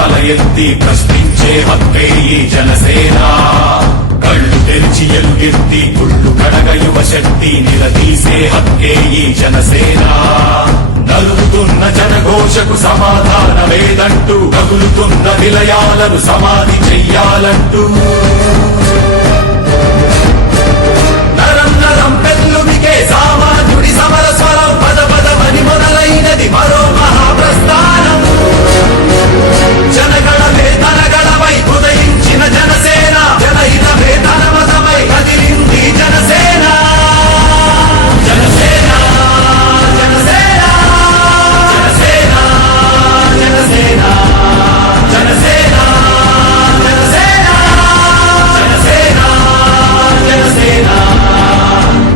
తల ఎత్తి ప్రశ్నించే హక్కే ఈ జనసేన. కళ్ళు తెరిచి ఎలుగెత్తి కుళ్ళు కడగ యువ శక్తి నిలదీసే హక్కే ఈ జనసేన. నలుగుతున్న జనఘోషకు సమాధానమేదంటూ కగులుతున్న విలయాలను సమాధి చెయ్యాలంటూ నరం నరం పెళ్ళుమికే సామాన్యుడి సమర స్వరం పద పదమని మొదలైనది మరో మహాప్రస్థానం. జనగణమే తనగణమై ఉదయించిన జనసేన, జనహితమే తన మతమై కదిలింది జనసేన. జనసేన జనసేన జనసేన జనసేన జనసేన జనసేన జనసేన జనసేన.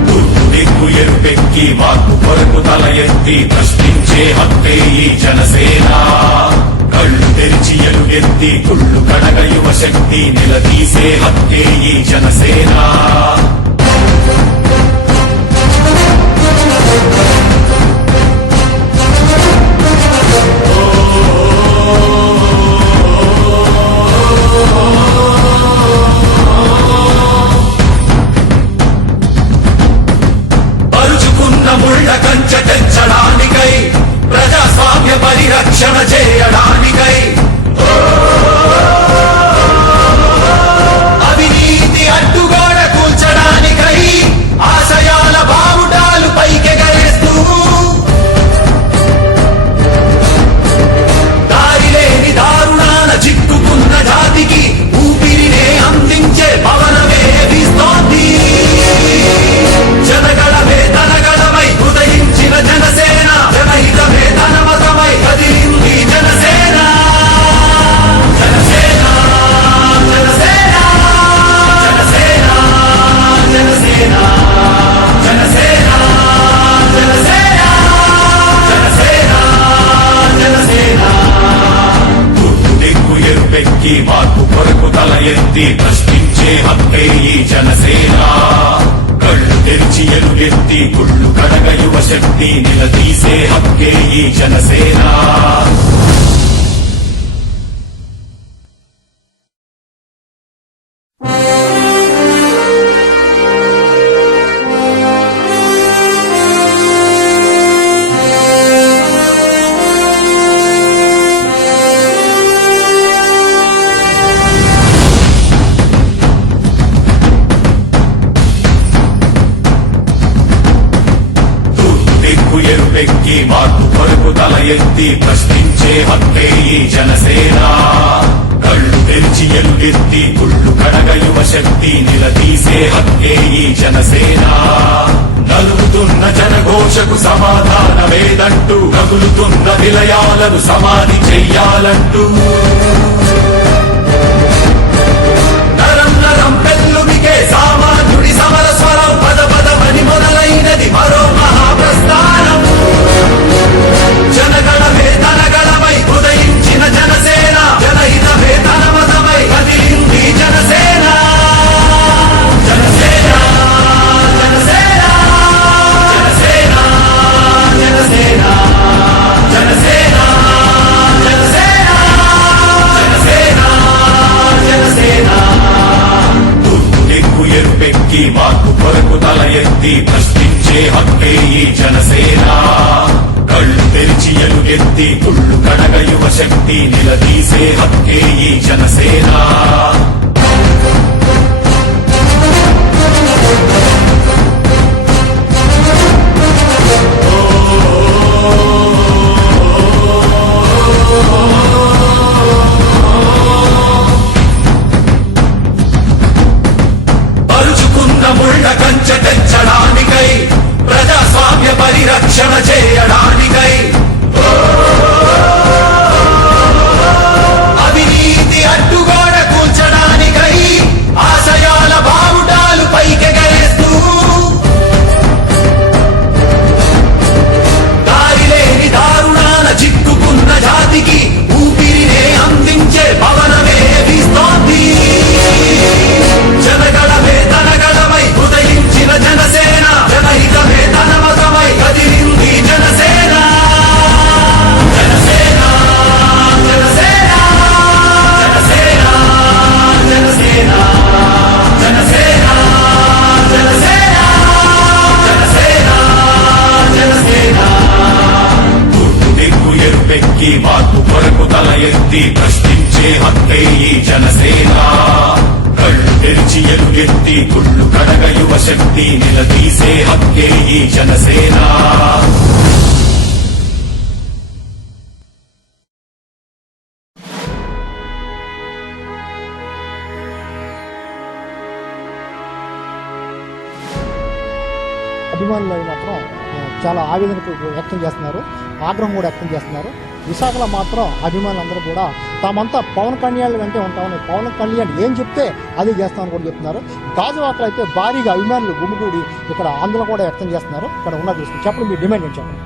తూర్పు దిక్కు ఎరుపెక్కి మార్పు కొరకు తల ఎత్తి ప్రశ్నించే హక్కే ఈ జనసేన. కళ్ళు తెరిచి ఎలుగెత్తి కుళ్ళు కడగ యువ శక్తి నిలదీసే హక్కే ఈ జనసేన. పరుచుకున్న ముళ్ళ కంచె తెచ్చడానికై, ప్రజాస్వామ్య పరిరక్షణ చేయడానికై, అవినీతి అడ్డుగోడ కూల్చడానికై ఆశయాల బావుటాలు పైకెగరేస్తూ దారిలేని దారుణాల చిక్కుకున్న జాతికి ఊపిరినే అందించే పవనమే వీస్తోంది. జనగణమే తనగణమై ఉదయించిన జనసేన, జనహితమే తన మతమై కదిలింది జనసేన. జనసేన జనసేన జనసేన జనసేన జనసేన జనసేన జనసేన జనసేన. తూర్పు దిక్కు ఎరుపెక్కి మార్పు కొరకు తల ఎత్తి ప్రశ్నించే హక్కే ఈ జనసేన. కళ్ళు తెరిచి ఎలుగెత్తి కుళ్ళు కడగ యువ శక్తి నిలదీసే హక్కే ఈ జనసేన. ఎరుపెక్కి మార్పు కొరకు తల ఎత్తి ప్రశ్నించే హక్కే ఈ జనసేన. కళ్ళు తెరిచి ఎలుగెత్తి కుళ్ళు కడగ యువ శక్తి నిలదీసే హక్కే ఈ జనసేన. నలుగుతున్న జనఘోషకు సమాధానమేదంటూ కగులుతున్న విలయాలను సమాధి చెయ్యాలంటూ నరం నరం పెళ్ళుమికే సామాన్యుడి సమర స్వరం పద పదమని మొదలైనది మరో మహాప్రస్థానం. జనగణమే తనగణమై ఉదయించిన జనసేన, జనహితమే తన మతమై కదిలింది జనసేన. జనసేన జనసేన జనసేన జనసేన జనసేన జనసేన జనసేన జనసేన. తూర్పు దిక్కు ఎరుపెక్కి మార్పు కొరకు తల ఎత్తి ప్రశ్నించే హక్కే ఈ జనసేన. కళ్ళు తెరిచి ఎలుగెత్తి కుళ్ళు కడగ యువ శక్తి నిలదీసే హక్కే ఈ జనసేన. పరుచుకున్న ముళ్ళ కంచె తెచ్చడానికై, ప్రజాస్వామ్య పరిరక్షణ చేయడానికై, అవినీతి అడ్డుగోడ కూల్చడానికై ఆశయాల బావుటాలు పైకెగరేస్తూ దారిలేని దారుణాల చిక్కుకున్న జాతికి ఊపిరినే అందించే పవనమే వీస్తోంది. జనగణమే తనగణమై ఉదయించిన జనసేన, జనహితమే తన మతమై కదిలింది జనసేన. శక్తి ప్రశ్నించే హక్కే ఈ జనసేన కళ్ళు తెరిచి ఎలుగెత్తి గుళ్ళు కడగ యువ శక్తి నిలదీసే హక్కే ఈ జనసేన అభిమానులు మాత్రం చాలా ఆవేదన వ్యక్తం చేస్తున్నారు, ఆగ్రహం కూడా వ్యక్తం చేస్తున్నారు. విశాఖలో మాత్రం అభిమానులందరూ కూడా తామంతా పవన్ కళ్యాణ్ వెంటే ఉంటామని, పవన్ కళ్యాణ్ ఏం చెప్తే అది చేస్తామని కూడా చెప్తున్నారు. గాజువాకలో అయితే భారీగా అభిమానులు గుమిగూడి ఇక్కడ ఆందోళన కూడా వ్యక్తం చేస్తున్నారు. ఇక్కడ ఉన్న చూసుకుని చెప్పండి, మీ డిమాండ్ ఏంటి చెప్పండి.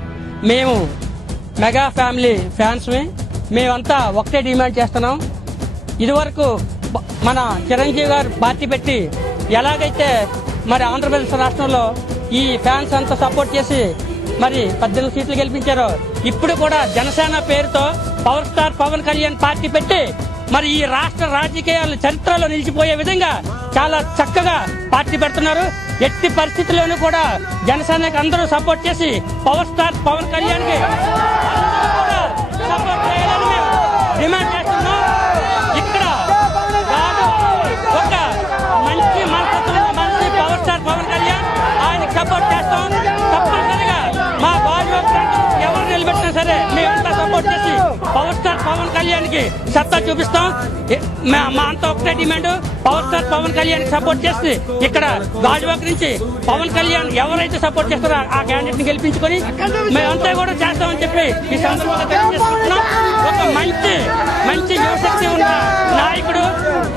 మేము మెగా ఫ్యామిలీ ఫ్యాన్స్ మేమంతా ఒకటే డిమాండ్ చేస్తున్నాం. ఇదివరకు మన చిరంజీవి గారు పార్టీ పెట్టి ఎలాగైతే మరి ఆంధ్రప్రదేశ్ రాష్ట్రంలో ఈ ఫ్యాన్స్ అంతా సపోర్ట్ చేసి మరి 18 సీట్లు గెలిపించారు. ఇప్పుడు కూడా జనసేన పేరుతో power star Pawan Kalyan party పెట్టి మరి ఈ రాష్ట్ర రాజకీయాలు చరిత్రలో నిలిచిపోయే విధంగా చాలా చక్కగా పార్టీ పెడుతున్నారు. ఎట్టి పరిస్థితుల్లోనూ కూడా జనసేనకి అందరూ సపోర్ట్ చేసి పవర్ స్టార్ పవన్ కళ్యాణ్ కి సపోర్ట్ చేయాలని మేము డిమాండ్ చేస్తున్నాం. ఇక్కడ ఒక మంచి మనస్తత్వం మనిషి పవర్ స్టార్ పవన్ కళ్యాణ్, ఆయనకి సపోర్ట్ చేస్తాం. తప్పనిసరిగా మా గాజువాక ఎవరు నిలబెట్టినా సరే మేమంతా సపోర్ట్ చేసి పవర్ స్టార్ పవన్ కళ్యాణ్ కి సత్తా చూపిస్తాం. మా అంతా ఒకటే demand, power star Pawan Kalyan కి సపోర్ట్ చేసి ఇక్కడ గాజువాక నుంచి పవన్ కళ్యాణ్ ఎవరైతే సపోర్ట్ చేస్తారో ఆ క్యాండిడేట్ ని గెలిపించుకొని మేమంతా కూడా చేస్తామని చెప్పి ఈ సందర్భంగా తెలియజేస్తున్నాం. ఒక మంచి యువశక్తి ఉన్న నాయకుడు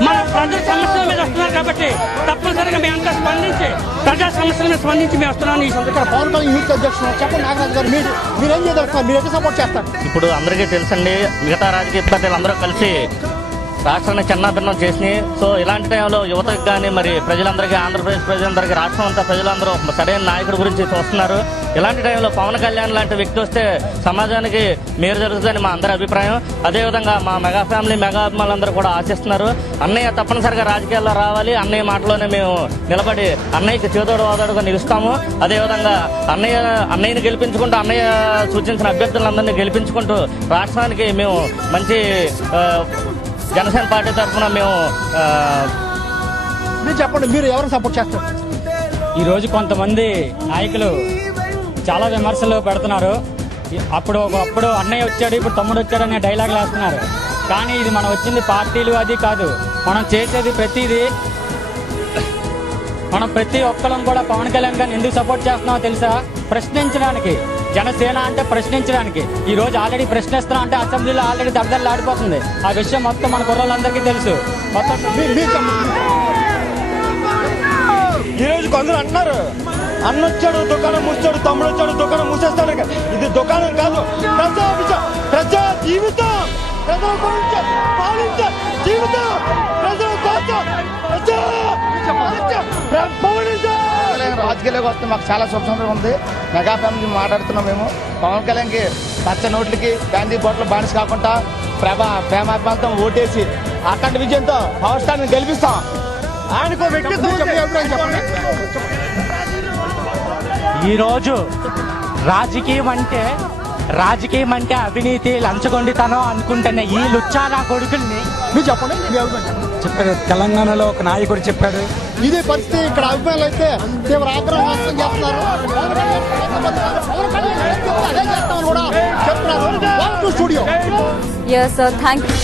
మన ప్రజల సమస్యల మీద వస్తున్నారు కాబట్టి తప్పనిసరిగా మేమంతా స్పందించి ప్రజా సమస్యల మీద స్పందించి మేము వస్తున్నాం. ఈ సందర్భంగా పవన్ కళ్యాణ్ యూత్ అధ్యక్షుడు చెప్పండి, నాగరాజు గారు మీరేం చేస్తారు, మీరు ఎట్లా సపోర్ట్ చేస్తారు? ఇప్పుడు అందరికీ తెలుసండి, మిగతా రాజకీయ పార్టీలు అందరూ కలిసి రాష్ట్రాన్ని చిన్నాభిన్నం చేసినాయి. సో ఇలాంటి టైంలో యువతకు కానీ మరి ప్రజలందరికీ, ఆంధ్రప్రదేశ్ ప్రజలందరికీ, రాష్ట్రం అంతా ప్రజలందరూ సరైన నాయకుడి గురించి చూస్తున్నారు. ఇలాంటి టైంలో పవన్ కళ్యాణ్ లాంటి వ్యక్తి వస్తే సమాజానికి మేలు జరుగుతుందని మా అందరి అభిప్రాయం. అదేవిధంగా మా మెగా ఫ్యామిలీ, మెగా అభిమానులందరూ కూడా ఆశిస్తున్నారు. అన్నయ్య తప్పనిసరిగా రాజకీయాల్లో రావాలి, అన్నయ్య మాటలోనే మేము నిలబడి అన్నయ్యకి చేదోడు వాదోడుగా నిలుస్తాము. అదేవిధంగా అన్నయ్యని గెలిపించుకుంటూ, అన్నయ్య సూచించిన అభ్యర్థులందరినీ గెలిపించుకుంటూ రాష్ట్రానికి మేము మంచి జనసేన పార్టీ తరఫున మేము మీరు చెప్పండి, మీరు ఎవరిని సపోర్ట్ చేస్తారు? ఈ రోజు కొంతమంది నాయకులు చాలా విమర్శలు పెడుతున్నారు. అప్పుడు అన్నయ్య వచ్చాడు, ఇప్పుడు తమ్ముడు వచ్చాడు అనే డైలాగులు వేస్తున్నారు. కానీ ఇది మనం వచ్చింది పార్టీలు అది కాదు, మనం చేసేది మనం ప్రతి ఒక్కరం కూడా పవన్ కళ్యాణ్ గారిని ఎందుకు సపోర్ట్ చేస్తున్నామో తెలుసా? ప్రశ్నించడానికి. జనసేన అంటే ప్రశ్నించడానికి. ఈ రోజు ఆల్రెడీ ప్రశ్నిస్తున్నాం అంటే అసెంబ్లీలో ఆల్రెడీ దర్దర్లు ఆడిపోతుంది. ఆ విషయం మొత్తం మన కుర్రోళ్ళందరికీ తెలుసు. మొత్తం ఈ రోజు కొందరు అన్నారు, అన్నొచ్చాడు దుకాణం మూస్తాడు, తమ్ముడు వచ్చాడు దుకాణం మూసేస్తాడు. ఇది దుకాణం కాదు, ప్రజా జీవితం, ప్రజల గురించి పాలించే జీవితం, ప్రజల కోసం రాజకీయాలకు వస్తే మాకు చాలా శుభ్రంగా ఉంది. మెగా ఫ్యామిలీ మాట్లాడుతున్నాం మేము. పవన్ కళ్యాణ్కి పచ్చ నోట్లకి గాంధీ బోట్ల బానిస కాకుండా ప్రేమాభిమానంతో ఓటేసి అఖండ విజయంతో పవర్ స్టార్ని గెలిపిస్తాం. ఆయనకు చెప్పండి. ఈరోజు రాజకీయం అంటే అవినీతి, లంచగొండితనం అనుకుంటున్న ఈ లుచ్చానా కొడుకుల్ని మీరు చెప్పండి, మీ అభిప్రాయం చెప్పాడు. తెలంగాణలో ఒక నాయకుడు చెప్పాడు, ఇదే పరిస్థితి ఇక్కడ అభిప్రాయాలు అయితే తీవ్ర ఆగ్రహం వ్యక్తం చేస్తున్నారు. అదే చేస్తామని కూడా చెప్తున్నారు. Studio. Yes, sir. Thank you.